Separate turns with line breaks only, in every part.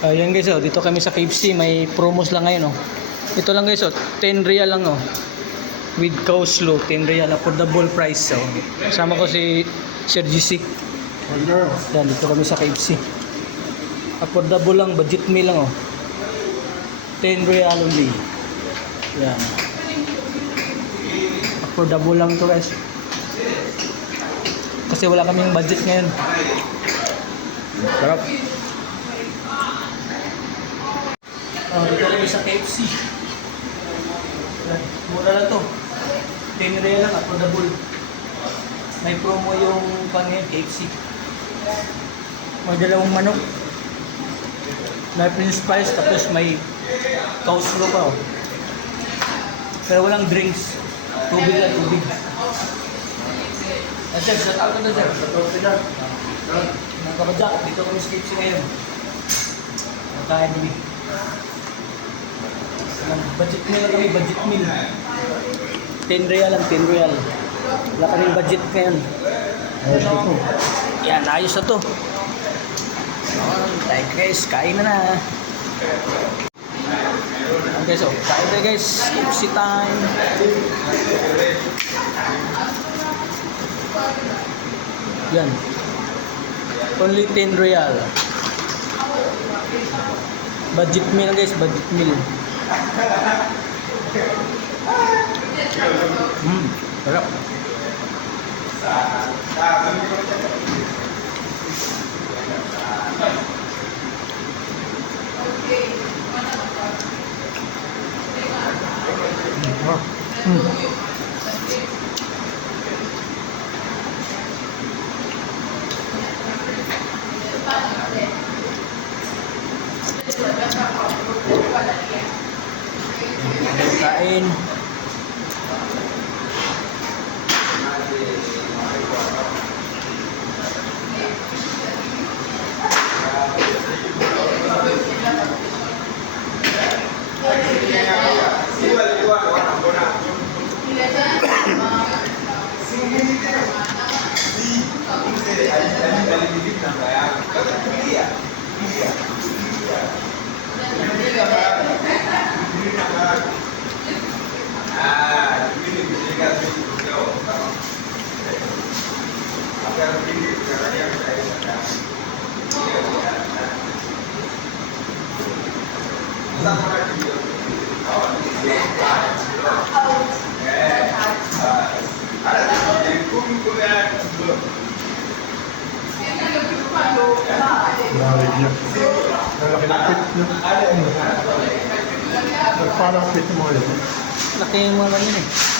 Ayan guys, oh, dito kami sa KFC, may promos lang ngayon, oh. Ito lang guys, oh, 10 real lang, oh. With coleslaw, 10 real, affordable price, oh. Kasama ko si Sir Gisik. Yan, dito kami sa KFC. Affordable lang, budget meal lang, oh. 10 real only. Yan. Affordable lang to guys. Kasi wala kaming budget ngayon. Sarap. Oh, dito kami sa KFC. Mura lang to. 10 real lang, affordable. May promo yung pangyan KFC. May dalawang manok. May french fries, tapos may coleslaw pa. Oh. Pero walang drinks. Tubig lang, tubig. Ah, sir, shout out na, sir. Shout out ka. Mga kabadyak, dito kami sa KFC ngayon. Nakain kami. Budget meal lang kami, budget meal. 10 real lang, 10 real. Wala kaming budget ngayon. Ayos na to. Yan, ayos na to. Alright guys, kain na na. Ayan guys, oh, kain na guys. KFC time. Yan. Only 10 real. Budget meal guys, budget meal. 음, 그래요. 음, 음. Kain.
Grabe niya. Lalaki ng pit niya. Parang pit mo yun.
Laki yung mga ganyan eh.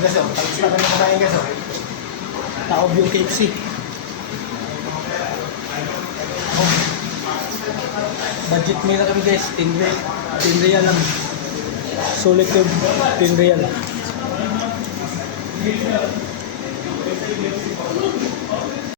guys, oh. Tapos na kami kumain guys, oh. Taob yung KFC. Budget meal na kami guys, 10 real, 10 real lang. Sulit yung 10 real.